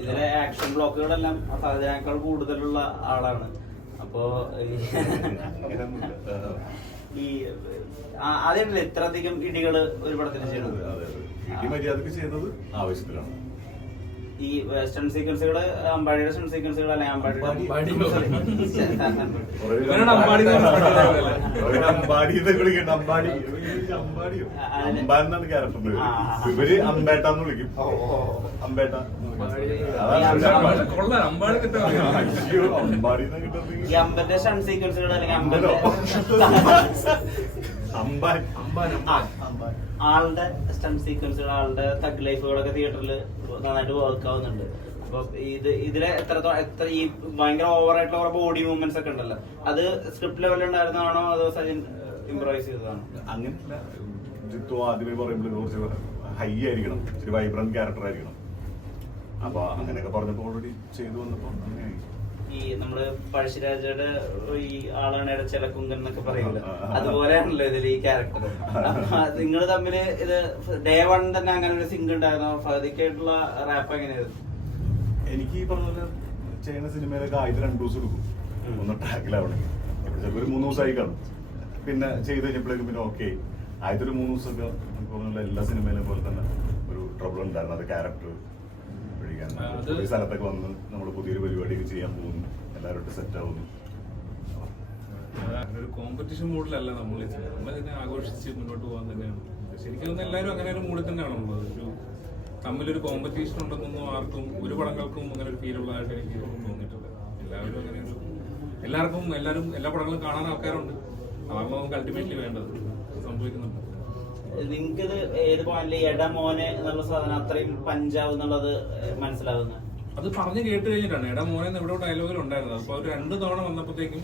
ഇതിലെ ആക്ഷൻ ബ്ലോക്കുകളെല്ലാം ഫഹദിനേക്കാൾ കൂടുതലുള്ള ആളാണ്. അപ്പോ ഈ ആദ്യമല്ലേ ഇത്രയധികം ഇടികള് ഒരു പടത്തിന് ചെയ്യണത്? മര്യാദക്ക് ചെയ്യുന്നത് ആവശ്യത്തിലാണ്. ഈ സ്റ്റൺ സീക്വൻസുകള് അമ്പാടിയുടെ സ്റ്റൺ സീക്വൻസുകൾ അല്ലെ അമ്പാടിന്നാണ് ക്യാരക്ടർ. ഇവര് അമ്പേട്ടാന്ന് വിളിക്കും. അമ്പേട്ട അമ്പാടിന്ന് കിട്ടുന്നത് ഈ അമ്പന്റെ സ്റ്റൺ സീക്വൻസുകൾ അല്ലെങ്കിൽ ആളുടെ സ്റ്റൺ സീക്വൻസുകൾ, ആളുടെ തഗ് ലൈഫുകളൊക്കെ തിയേറ്ററിൽ നന്നായിട്ട് വർക്ക് ആവുന്നുണ്ട്. അപ്പൊ ഇതിലെ എത്ര ഈ ഭയങ്കര ഓവറായിട്ടുള്ള കുറെ ബോഡി മൂവ്മെന്റ്സ് ഒക്കെ ഉണ്ടല്ലോ, അത് സ്ക്രിപ്റ്റ് ലെവലിൽ ഉണ്ടായിരുന്നതാണോ അതോ സജിൻ ഇംപ്രവൈസ് ചെയ്തതാണോ? അങ്ങനെയല്ല. ജിത്തു ആദ്യമേ പറയുമ്പോൾ കുറച്ച് ഹൈ ആയിരിക്കണം, ഇച്ചിരി വൈബ്രന്റ് ക്യാരക്ടർ ആയിരിക്കണം. അപ്പൊ അങ്ങനെയൊക്കെ പറഞ്ഞപ്പോ ഓൾറെഡി ചെയ്തു വന്നപ്പോ അങ്ങനെയായി. ഈ നമ്മള് പഴശ്ശിരാജയുടെ ഈ ആളാണ് ഇടച്ചിലക്കുങ്കൻ എന്നൊക്കെ പറയൂല, അതുപോലെയാണല്ലോ ഇതിൽ ഈ ക്യാരക്ടർ. നിങ്ങൾ തമ്മില് ഇത് ഡേ വൺ തന്നെ അങ്ങനെ ഒരു സിങ്ക് ഉണ്ടായിരുന്നോ? ഫഹദിക്കായിട്ടുള്ള റാപ്പ് എങ്ങനെയായിരുന്നു? എനിക്ക് ഈ പറഞ്ഞ പോലെ ചെയ്യുന്ന സിനിമയിലൊക്കെ ആദ്യത്തെ 2 ദിവസം എടുക്കും ഒന്ന് ട്രാക്കിലാവണമെങ്കിൽ. ചിലപ്പോൾ ഒരു 3 ദിവസമായി കാണും. പിന്നെ ചെയ്ത് കഴിഞ്ഞപ്പോഴേക്കും പിന്നെ ഓക്കെ. ആദ്യത്തെ ഒരു 3 ദിവസമൊക്കെ നമുക്ക് പറഞ്ഞ എല്ലാ സിനിമയിലെ പോലെ തന്നെ ഒരു ട്രബിൾ ഉണ്ടായിരുന്നു. അത് ക്യാരക്ടർ ഈ സ്ഥലത്തൊക്കെ വന്ന് നമ്മൾ പുതിയൊരു പരിപാടിയൊക്കെ ചെയ്യാൻ പോകുന്നു, എല്ലാവരും സെറ്റ് ആവുന്നു. ഒരു കോമ്പറ്റീഷൻ മൂഡിലല്ല നമ്മളിതിനെ ആഘോഷിച്ച് മുന്നോട്ട് പോകാൻ തന്നെയാണ്. ശരിക്കും എല്ലാവരും അങ്ങനെ ഒരു മൂഡിൽ തന്നെയാണ് ഉള്ളത്. ഒരു തമ്മിലൊരു കോമ്പറ്റീഷൻ ഉണ്ടെന്നൊന്നും ആർക്കും ഒരു പടങ്ങൾക്കും അങ്ങനെ ഒരു ഫീൽ ഉള്ളതായിട്ട് എനിക്ക് തോന്നിയിട്ടില്ല. എല്ലാവരും അങ്ങനെ എല്ലാവർക്കും എല്ലാ പടങ്ങളും കാണാൻ ആൾക്കാരുണ്ട്. അതാകുമ്പോൾ നമുക്ക് അൾട്ടിമേറ്റ്ലി വേണ്ടത് സംഭവിക്കുന്നുണ്ട്. നിങ്ങൾക്കിത് ഏത് പോയിന്റിൽ എടമോനെ എന്നുള്ള സാധനം അത്രയും പഞ്ചാബ് എന്നുള്ളത് മനസ്സിലാവുന്നത്? അത് പറഞ്ഞു കേട്ട് കഴിഞ്ഞിട്ടാണ്. എടമോനെ ഇവിടെ ഡയലോഗിൽ ഉണ്ടായിരുന്നത്. അപ്പൊ ഒരു 2 തവണ വന്നപ്പോഴത്തേക്കും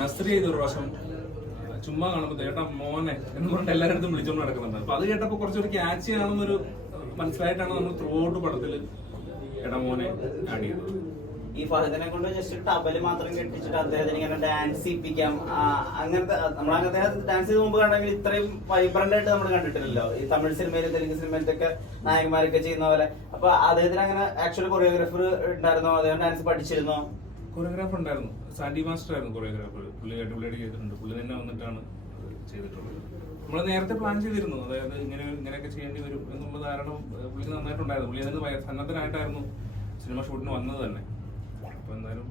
നസ്രി ചെയ്തൊരു പ്രാവശ്യം ചുമ്മാ കാണുമ്പോൾ ഏട്ടാ മോനെ എന്ന് പറഞ്ഞിട്ട് എല്ലാവരും വിളിച്ചോണ്ട് നടക്കുന്നുണ്ട്. അപ്പൊ അത് കേട്ടപ്പോ കുറച്ചൊരു ക്യാച്ചി ആണെന്നൊരു മനസ്സിലായിട്ടാണ് നമ്മൾ ത്രൂ ഔട്ട് പടത്തിൽ എടമോനെ ആഡ് ചെയ്തത്. ഈ ഫഹദിനെ കൊണ്ട് ജസ്റ്റ് ടബല് മാത്രം കെട്ടിച്ചിട്ട് അദ്ദേഹത്തിന് ഇങ്ങനെ ഡാൻസ് ചെയ്യിപ്പിക്കാം, അങ്ങനത്തെ നമ്മളങ്ങനത്തെ ഡാൻസ് ചെയ്ത് മുമ്പ് കണ്ടെങ്കിൽ ഇത്രയും വൈബ്രന്റ് ആയിട്ട് നമ്മൾ കണ്ടിട്ടില്ലല്ലോ ഈ തമിഴ് സിനിമയിലും തെലുങ്ക് സിനിമയിലൊക്കെ നായകന്മാരൊക്കെ ചെയ്യുന്ന പോലെ. അപ്പൊ അദ്ദേഹത്തിന് അങ്ങനെ ആക്ച്വലി കൊറിയോഗ്രാഫർ ഉണ്ടായിരുന്നോ? അദ്ദേഹം ഡാൻസ് പഠിച്ചിരുന്നോ? കൊറിയോഗ്രാഫർ ഉണ്ടായിരുന്നു. സാൻഡി മാസ്റ്റർ ആയിരുന്നു കൊറിയോഗ്രാഫർ. പുള്ളി അടിപൊളിയായിട്ട് ചെയ്തിട്ടുണ്ട്. പുള്ളി തന്നെ വന്നിട്ടാണ് ചെയ്തിട്ടുള്ളത്. നമ്മൾ നേരത്തെ പ്ലാൻ ചെയ്തിരുന്നു, അതായത് ഇങ്ങനെയൊക്കെ ചെയ്യേണ്ടി വരും എന്നുള്ള ധാരണ പുള്ളിക്ക് നന്നായിട്ടുണ്ടായിരുന്നു. പുള്ളി അതിന് സന്നദ്ധനായിട്ടായിരുന്നു സിനിമ ഷൂട്ടിന് വന്നത് തന്നെ. അപ്പൊ എന്തായാലും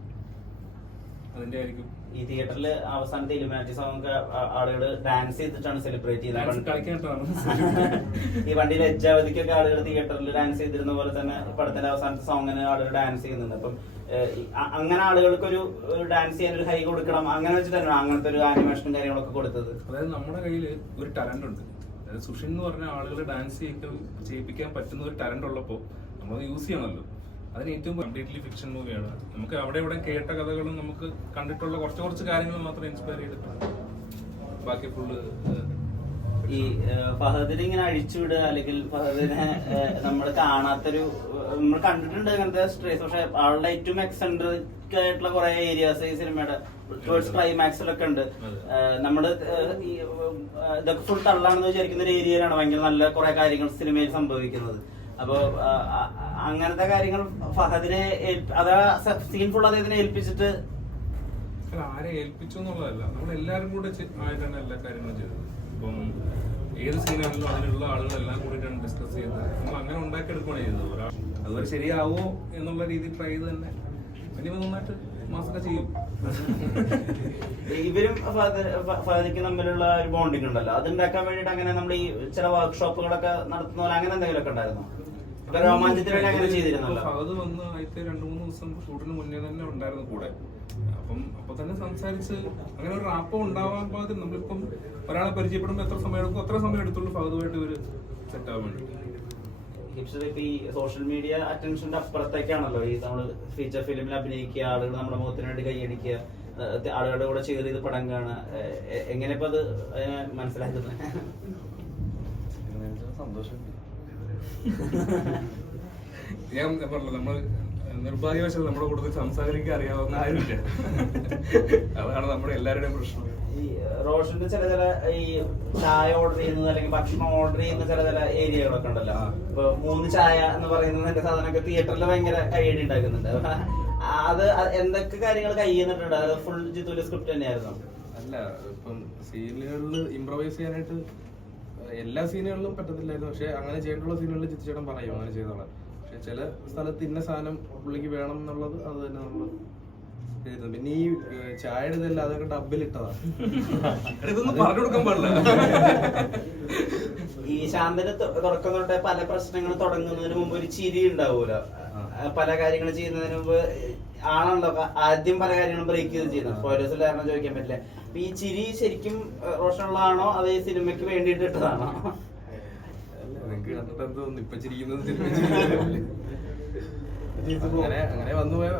അതിന്റെ ആയിരിക്കും. ഈ തിയേറ്ററിൽ അവസാനത്തെ ഇലുമിനാറ്റി സോങ് ആളുകൾ ഡാൻസ് ചെയ്തിട്ടാണ് സെലിബ്രേറ്റ് ചെയ്തത്. ഈ വണ്ടിയിൽ ലജ്ജാവതിക്കൊക്കെ ആളുകൾ തിയേറ്ററിൽ ഡാൻസ് ചെയ്തിരുന്ന പോലെ തന്നെ പടത്തിന്റെ അവസാനത്തെ സോങ്ങിന് ആളുകൾ ഡാൻസ് ചെയ്യുന്നുണ്ട്. അപ്പം അങ്ങനെ ആളുകൾക്കൊരു ഡാൻസ് ചെയ്യാൻ ഒരു ഹൈ കൊടുക്കണം അങ്ങനെ വെച്ചിട്ടാണ് അങ്ങനത്തെ ഒരു ആനിമേഷനും കാര്യങ്ങളൊക്കെ കൊടുത്തത്. അതായത് നമ്മുടെ കയ്യിൽ ഒരു ടാലന്റ് ഉണ്ട്. അതായത് സുഷിൻ എന്ന് പറഞ്ഞ ആളുകൾ ഡാൻസ് ചെയ്യിപ്പിക്കാൻ പറ്റുന്ന ഒരു ടാലന്റ് ഉള്ളപ്പോൾ നമ്മളത് യൂസ് ചെയ്യണമല്ലോ. അതിന് ഏറ്റവും കംപ്ലീറ്റ്ലി ഫിക്ഷൻ മൂവിയാണ്. നമുക്ക് അവിടെ ഇവിടെ കേട്ട കഥകളും നമുക്ക് കണ്ടിട്ടുള്ള കുറച്ച് കാര്യങ്ങൾ മാത്രം ഇൻസ്പയർ ചെയ്തിട്ടുണ്ട്. ബാക്കി ഫുള്ള് ഈ ഫഹദിനെ ഇങ്ങനെ അഴിച്ചുവിടുക അല്ലെങ്കിൽ ഫഹദിനെ നമ്മൾ കാണാത്തൊരു നമ്മൾ കണ്ടിട്ടുണ്ട് അങ്ങനത്തെ സ്ട്രേസ്, പക്ഷെ ആളുടെ ഏറ്റവും എക്സെൻട്രിക് ആയിട്ടുള്ള കുറെ ഏരിയാസ് ഈ സിനിമയുടെ ടുവേർഡ്സ് ക്ലൈമാക്സിലൊക്കെ ഉണ്ട്. നമ്മള് ഇതൊക്കെ ഫുൾ തള്ളാണെന്ന് വിചാരിക്കുന്ന ഒരു ഏരിയയിലാണ് ഭയങ്കര നല്ല കുറെ കാര്യങ്ങൾ സിനിമയിൽ സംഭവിക്കുന്നത്. അപ്പൊ അങ്ങനത്തെ കാര്യങ്ങൾ ഫഹദിനെ അതാ സീൻ ഫുൾ അദ്ദേഹത്തിനെ ഏൽപ്പിച്ചിട്ട് ആരെ ഏൽപ്പിച്ചു എന്നുള്ളതല്ല, നമ്മൾ എല്ലാവരും കൂടെ ആയിട്ടാണ് എല്ലാ കാര്യങ്ങളും ചെയ്തത്. ഇപ്പം ഏത് സീനാണെങ്കിലും അതിലുള്ള ആളുകളെല്ലാം കൂടിയിട്ടാണ് ഡിസ്കസ് ചെയ്തത്. നമ്മൾ അങ്ങനെ ഉണ്ടാക്കിയെടുക്കുകയാണ് ചെയ്തത്. അതുവരെ ശരിയാവോ എന്നുള്ള രീതിയിൽ ട്രൈ ചെയ്ത് തന്നെ ഇനി നന്നായിട്ട് മാസമൊക്കെ ചെയ്യും. ഇവരും ഫഹദിക്കും തമ്മിലുള്ള ഒരു ബോണ്ടിങ് ഉണ്ടല്ലോ, അത് ഉണ്ടാക്കാൻ വേണ്ടിട്ട് അങ്ങനെ നമ്മൾ ഈ ചില വർക്ക്ഷോപ്പുകളൊക്കെ നടത്തുന്ന പോലെ അങ്ങനെ എന്തെങ്കിലും ഒക്കെ ഉണ്ടായിരുന്നു? രോമാഞ്ചത്തിന് വേണ്ടി അങ്ങനെ ചെയ്തിരുന്നല്ലോ. ഫഹദ് വന്ന് ആദ്യത്തെ 2-3 ദിവസം ഷൂട്ടിന് മുന്നേ തന്നെ ഉണ്ടായിരുന്നു കൂടെ. അപ്പൊ തന്നെ സംസാരിച്ച് അങ്ങനെ ഒരു റാപ്പോ ഉണ്ടാവാൻ പാകത്തിന് നമ്മളിപ്പം ഒരാളെ പരിചയപ്പെടുമ്പോൾ എത്ര സമയം എടുക്കും അത്ര സമയം എടുത്തുള്ളൂ ഫഹദുമായിട്ട് ഒരു സെറ്റ് ആവാൻ വേണ്ടി. ഇപ്പൊ ഈ സോഷ്യൽ മീഡിയ അറ്റൻഷന്റെ അപ്പുറത്തേക്കാണല്ലോ ഈ നമ്മള് ഫീച്ചർ ഫിലിമിൽ അഭിനയിക്കുക, ആളുകൾ നമ്മുടെ മുഖത്തിന് വേണ്ടി കൈയടിക്കുക, ആളുകളുടെ കൂടെ ഷെയർ ചെയ്ത് പടം കാണുക. എങ്ങനെ ഇപ്പൊ അത് മനസ്സിലാക്കുന്നത്? സന്തോഷം. ഞാൻ പറഞ്ഞല്ലോ, നമ്മൾ നിർഭാഗ്യവശാൽ നമ്മുടെ കൂടുതൽ സംസാരിക്കാൻ അറിയാവുന്ന ആരുമില്ല. അതാണ് നമ്മുടെ എല്ലാവരുടെയും പ്രശ്നം. ഈ റോഷന്റെ ചില ഈ ചായ ഓർഡർ ചെയ്യുന്നത് അല്ലെങ്കിൽ ഭക്ഷണം ഓർഡർ ചെയ്യുന്ന ചില ഏരിയകളൊക്കെ ഉണ്ടല്ലോ. ഇപ്പൊ 3 ചായ എന്ന് പറയുന്നതിന്റെ സാധനമൊക്കെ തിയേറ്ററിൽ ഭയങ്കര കൈയടി ഉണ്ടാക്കുന്നുണ്ട്. അത് എന്തൊക്കെ കാര്യങ്ങൾ കൈയ്യുന്നുണ്ട്? അത് ഫുൾ ജിത്തുവിന്റെ സ്ക്രിപ്റ്റ് തന്നെയായിരുന്നു? അല്ല, ഇപ്പം സീനുകളിൽ ഇംപ്രവൈസ് ചെയ്യാനായിട്ട് എല്ലാ സീനുകളിലും പറ്റത്തില്ലായിരുന്നു. പക്ഷെ അങ്ങനെ ചെയ്യേണ്ടുള്ള സീനുകളിൽ ജിത്തുചേട്ടൻ പറയും അങ്ങനെ ചെയ്തോളാം. പക്ഷെ ചില സ്ഥലത്ത് ഇന്ന സാധനം പുള്ളിക്ക് വേണം എന്നുള്ളത് അത് തന്നെ നമ്മൾ ചെയ്തിരുന്നു. പിന്നെ ഈ ചായയുടെ ഇതല്ല, അതൊക്കെ ഡബിലിട്ടതാ. ഇതൊന്നും പറഞ്ഞു കൊടുക്കാൻ പാടില്ല. ഈ ശാന്തന് തുടക്കം തൊട്ടേ പല പ്രശ്നങ്ങൾ തുടങ്ങുന്നതിന് മുമ്പ് ഒരു ചിരി ഉണ്ടാവൂലോ. പല കാര്യങ്ങൾ ചെയ്യുന്നതിന് മുമ്പ് ആണല്ലോ ആദ്യം പല കാര്യങ്ങളും ബ്രേക്ക് ചെയ്ത് ചെയ്യുന്നത്. സ്പോയിലേഴ്സ് കാരണം ചോദിക്കാൻ പറ്റില്ല. അപ്പൊ ഈ ചിരി ശരിക്കും റോഷനുള്ളതാണോ അതോ ഈ സിനിമയ്ക്ക് വേണ്ടിയിട്ട് ഇട്ടതാണോ? നിങ്ങക്ക് കണ്ടിട്ട് എന്ത് തോന്നുന്നു? ഇപ്പൊ ചിരിക്കുന്നത് അങ്ങനെ വന്നു പോയോ?